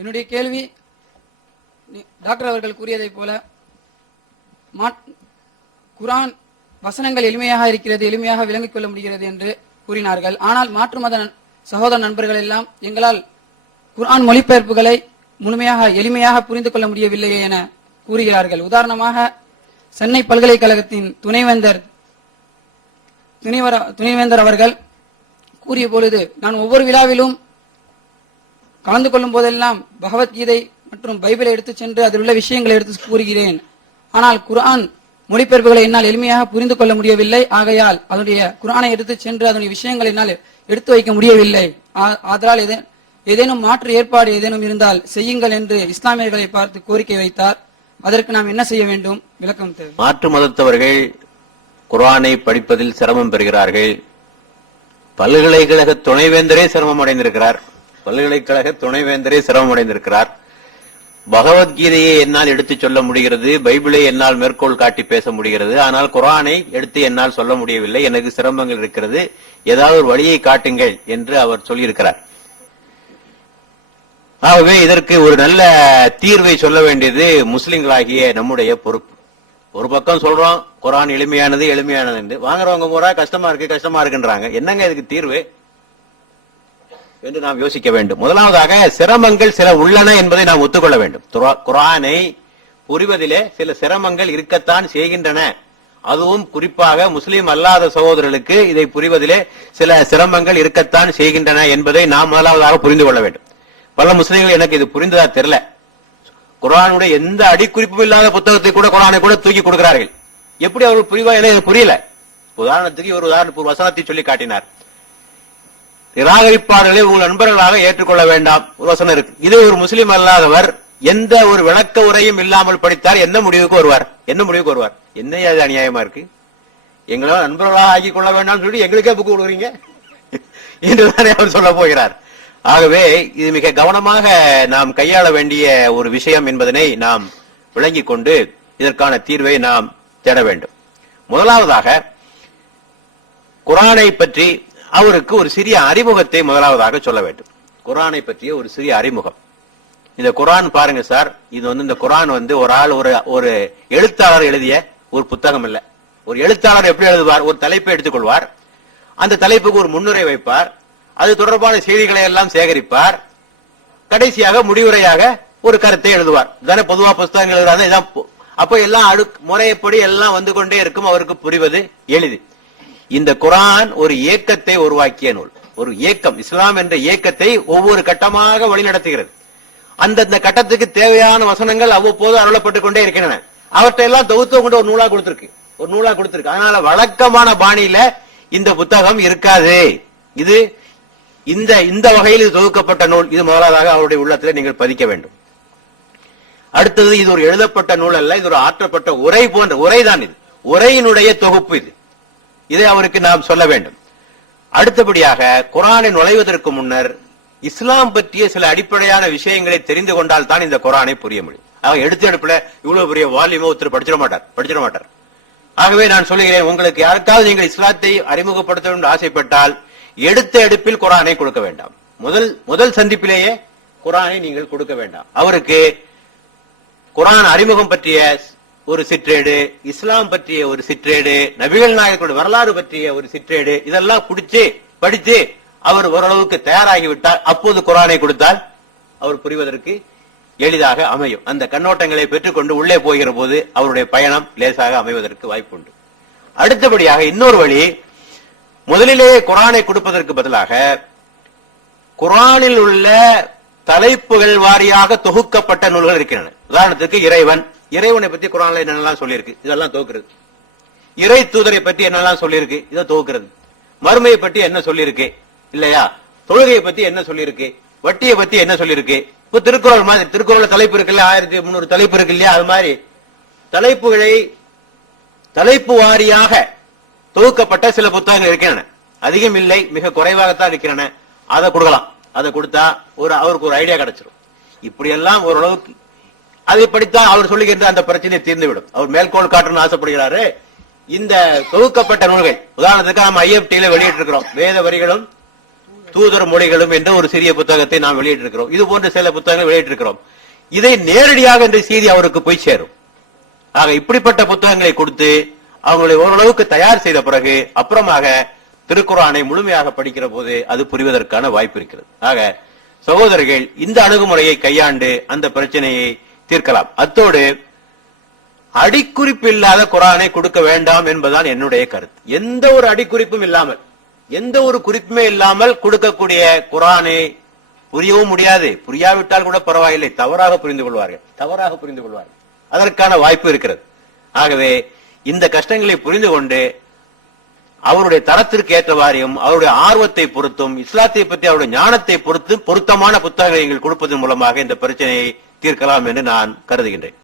என்னுடைய கேள்வி, டாக்டர் அவர்கள் கூறியதை போல குர்ஆன் வசனங்கள் எளிமையாக இருக்கிறது, எளிமையாக விளங்கிக் கொள்ள முடிகிறது என்று கூறினார்கள். ஆனால் மாற்று மத சகோதர நண்பர்கள் எல்லாம் எங்களால் குர்ஆன் மொழிபெயர்ப்புகளை முழுமையாக எளிமையாக புரிந்து கொள்ள முடியவில்லையே என கூறுகிறார்கள். உதாரணமாக சென்னை பல்கலைக்கழகத்தின் துணைவேந்தர் அவர்கள் கூறிய பொழுது, நான் ஒவ்வொரு விழாவிலும் கலந்து கொள்ளும் போதெல்லாம் பகவத்கீதை மற்றும் பைபிளை எடுத்துச் சென்று அதில் உள்ள விஷயங்களை எடுத்து கூறுகிறேன். ஆனால் குர்ஆன் மொழிபெயர்ப்புகளை என்னால் எளிமையாக புரிந்து கொள்ள முடியவில்லை. ஆகையால் அதனுடைய குர்ஆனை எடுத்துச் சென்று அதனுடைய விஷயங்களை என்னால் எடுத்து வைக்க முடியவில்லை. ஆதலால் ஏதேனும் மாற்று ஏற்பாடு ஏதேனும் இருந்தால் செய்யுங்கள் என்று இஸ்லாமியர்களை பார்த்து கோரிக்கை வைத்தார். அதற்கு நாம் என்ன செய்ய வேண்டும்? விளக்கம் தேவை. மாற்று மதத்தவர்கள் குர்ஆனை படிப்பதில் சிரமம் பெறுகிறார்கள். பல்கலைக்கழக துணைவேந்தரே சிரமம் அடைந்திருக்கிறார். பகவத்கீதையை என்னால் எடுத்து சொல்ல முடிகிறது, பைபிளை என்னால் மேற்கோள் காட்டி பேச முடிகிறது. ஆனால் குர்ஆனை எடுத்து என்னால் சொல்ல முடியவில்லை, எனக்கு சிரமங்கள் இருக்கிறது, ஏதாவது ஒரு வழியை காட்டுங்கள் என்று அவர் சொல்லியிருக்கிறார். ஆகவே இதற்கு ஒரு நல்ல தீர்வை சொல்ல வேண்டியது முஸ்லிம்களாகிய நம்முடைய பொறுப்பு. ஒரு பக்கம் சொல்றோம் குர்ஆன் எளிமையானது என்று, வாங்குறவங்க பூரா கஷ்டமா இருக்குன்றாங்க. என்னங்க இதுக்கு தீர்வு என்று நாம் யோசிக்க வேண்டும். முதலாவதாக சிரமங்கள் சில உள்ளன என்பதை நாம் ஒத்துக்கொள்ள வேண்டும். குர்ஆனை புரிவதிலே சில சிரமங்கள் இருக்கத்தான் செய்கின்றன. அதுவும் குறிப்பாக முஸ்லிம் அல்லாத சகோதரர்களுக்கு இதை புரிவதிலே சில சிரமங்கள் இருக்கத்தான் செய்கின்றன என்பதை நாம் முதலாவதாக புரிந்து கொள்ள வேண்டும். பல முஸ்லிம்கள் எனக்கு இது புரிந்ததா தெரியல, குர்ஆனுடைய எந்த அடிக்குறிப்பும் இல்லாத புத்தகத்தை கூட குர்ஆனை கூட தூக்கி கொடுக்கிறார்கள். எப்படி அவர்கள் புரிவா எனக்கு புரியல. உதாரணத்துக்கு ஒரு வசனத்தை சொல்லி காட்டினார், நிராகரிப்பாளர்களை உங்கள் நண்பர்களாக ஏற்றுக்கொள்ள வேண்டாம் ஒரு வசனம் இருக்கு. இது ஒரு முஸ்லிம் அல்லாதவர் எந்த ஒரு விளக்க உரையும் இல்லாமல் படித்தார் என்ன முடிவுக்கு வருவார்? என்ன அது அநியாயமா இருக்கு? எங்களால் நண்பர்களாக ஆக்கிக் கொள்ள வேண்டாம் சொல்லி எங்களுக்கே புக்கு கொடுக்குறீங்க என்றுதானே அவர் சொல்ல போகிறார். ஆகவே இது மிக கவனமாக நாம் கையாள வேண்டிய ஒரு விஷயம் என்பதனை நாம் விளங்கிக் கொண்டு இதற்கான தீர்வை நாம் தேட வேண்டும். முதலாவதாக குர்ஆனை பற்றி அவருக்கு ஒரு சிறிய அறிமுகத்தை முதலாவதாக சொல்ல வேண்டும். குர்ஆனை பற்றிய ஒரு சிறிய அறிமுகம். இந்த குர்ஆன் பாருங்க சார், இது இந்த குர்ஆன் ஒரு எழுத்தாளர் எழுதிய ஒரு புத்தகம் இல்ல. ஒரு எழுத்தாளர் எப்படி எழுதுவார்? ஒரு தலைப்பை எடுத்துக்கொள்வார், அந்த தலைப்புக்கு ஒரு முன்னுரை வைப்பார், அது தொடர்பான செய்திகளை எல்லாம் சேகரிப்பார், கடைசியாக முடிவுரையாக ஒரு கருத்தை எழுதுவார். தானே பொதுவா புத்தகங்கள் எழுதுறாங்க. அப்ப எல்லாம் முறைப்படி எல்லாம் வந்து கொண்டே இருக்கும், அவருக்கு புரிவது எளிது. இந்த குர்ஆன் ஒரு இயக்கத்தை உருவாக்கிய நூல். ஒரு இயக்கம், இஸ்லாம் என்ற இயக்கத்தை ஒவ்வொரு கட்டமாக வழிநடத்துகிறது. அந்தந்த கட்டத்துக்கு தேவையான வசனங்கள் அவ்வப்போது அருளப்பட்டுக் கொண்டே இருக்கின்றன. அவற்றையெல்லாம் தொகுத்து கொண்டு ஒரு நூலா கொடுத்திருக்கு. அதனால வழக்கமான பாணியில இந்த புத்தகம் இருக்காது. இது இந்த வகையில் இது தொகுக்கப்பட்ட நூல். இது முதலாவதாக அவருடைய உள்ளத்தில் நீங்கள் பதிக்க வேண்டும். அடுத்தது, இது ஒரு எழுதப்பட்ட நூல் அல்ல, இது ஒரு ஆற்றப்பட்ட உரை போன்ற உரைதான். இது உரையினுடைய தொகுப்பு. இதை அவருக்கு நாம் சொல்ல வேண்டும். அடுத்தபடியாக குர்ஆனை நுழைவதற்கு முன்னர் இஸ்லாம் பற்றிய சில அடிப்படையான விஷயங்களை தெரிந்து கொண்டால் தான் இந்த குர்ஆனை புரிய முடியும். அவன் எடுப்புல இவ்வளவு பெரிய வால்யூமோ ஒருத்தர் படிச்சிட மாட்டார். ஆகவே நான் சொல்லுகிறேன், உங்களுக்கு யாருக்காவது நீங்கள் இஸ்லாத்தை அறிமுகப்படுத்த வேண்டும் ஆசைப்பட்டால் எடுத்த எடுப்பில் குர்ஆனை கொடுக்க வேண்டாம். முதல் சந்திப்பிலேயே குர்ஆனை நீங்கள் கொடுக்க வேண்டாம். அவருக்கு குர்ஆன் அறிமுகம் பற்றிய ஒரு சிற்றேடு, இஸ்லாம் பற்றிய ஒரு சிற்றேடு, நபிகள் நாயகர்களுடைய வரலாறு பற்றிய ஒரு சிற்றேடு, இதெல்லாம் படித்து அவர் ஓரளவுக்கு தயாராகிவிட்டால் அப்போது குர்ஆனை கொடுத்தால் அவர் புரிவதற்கு எளிதாக அமையும். அந்த கண்ணோட்டங்களை பெற்றுக்கொண்டு உள்ளே போகிற போது அவருடைய பயணம் லேசாக அமைவதற்கு வாய்ப்புண்டு. அடுத்தபடியாக இன்னொரு வழி, முதலிலேயே குர்ஆனை கொடுப்பதற்கு பதிலாக குர்ஆனில் உள்ள தலைப்புகள் வாரியாக தொகுக்கப்பட்ட நூல்கள் இருக்கின்றன. உதாரணத்துக்கு இறைவனை பத்தி குர்ஆன்ல என்னெல்லாம் சொல்லியிருக்கு, இதெல்லாம் தொகுக்கிறது. இறை தூதரை பற்றி என்னெல்லாம் சொல்லியிருக்கு, இதை தொகுக்கிறது. மறுமையை பற்றி என்ன சொல்லியிருக்கு இல்லையா, தொழுகையை பத்தி என்ன சொல்லியிருக்கு, வட்டியை பத்தி என்ன சொல்லியிருக்கு. இப்ப திருக்குறள் மாதிரி, திருக்குறள் தலைப்பு இருக்கு இல்லையா, 1300 தலைப்பு இருக்கு இல்லையா, அது மாதிரி தலைப்புகளை தலைப்பு வாரியாக தொகுக்கப்பட்ட சில புத்தகங்கள் இருக்கின்றன. அதிகம் இல்லை, மிக குறைவாகத்தான் இருக்கின்றன. அதை கொடுக்கலாம். அதை கொடுத்தா அவருக்கு ஒரு ஐடியா கிடைச்சிடும். இப்படி எல்லாம் ஓரளவுக்கு அதை படித்தா அவர் சொல்லுகின்ற அந்த பிரச்சனை தீர்ந்துவிடும். அவர் மேற்கோள் காட்டணும்னு ஆசைப்படுகிறாரு. இந்த தொகுக்கப்பட்ட நூல்கள், உதாரணத்துக்கு நம்ம IFT வெளியிட்டு இருக்கிறோம், வேத வரிகளும் தூதர் மொழிகளும் என்ற ஒரு சிறிய புத்தகத்தை நாம் வெளியிட்டிருக்கிறோம். இது போன்ற சில புத்தகங்கள் வெளியிட்டிருக்கிறோம். இதை நேரடியாக இந்த செய்தி அவருக்கு போய் சேரும். ஆக இப்படிப்பட்ட புத்தகங்களை கொடுத்து அவங்களை ஓரளவுக்கு தயார் செய்த பிறகு அப்புறமாக திருக்குர்ஆனை முழுமையாக படிக்கிற போது அது புரிவதற்கான வாய்ப்பு இருக்கிறது. ஆக சகோதரர்கள் இந்த அணுகுமுறையை கையாண்டு அந்த பிரச்சனையை தீர்க்கலாம். அத்தோடு அடிக்குறிப்பு இல்லாத குர்ஆனை கொடுக்க வேண்டாம் என்பதுதான் என்னுடைய கருத்து. எந்த ஒரு அடிக்குறிப்பும் இல்லாமல், எந்த ஒரு குறிப்புமே இல்லாமல் கொடுக்கக்கூடிய குர்ஆனை புரியவும் முடியாது. புரியாவிட்டால் கூட பரவாயில்லை, தவறாக புரிந்து கொள்வார்கள். அதற்கான வாய்ப்பு இருக்கிறது. ஆகவே இந்த கஷ்டங்களை புரிந்து கொண்டு அவருடைய தரத்திற்கு ஏற்றவாறியும் அவருடைய ஆர்வத்தை பொறுத்தும் இஸ்லாத்தை பற்றி அவருடைய ஞானத்தை பொறுத்து பொருத்தமான புத்தகங்களை கொடுப்பதன் மூலமாக இந்த பிரச்சனையை தீர்க்கலாம் என்று நான் கருதுகின்றேன்.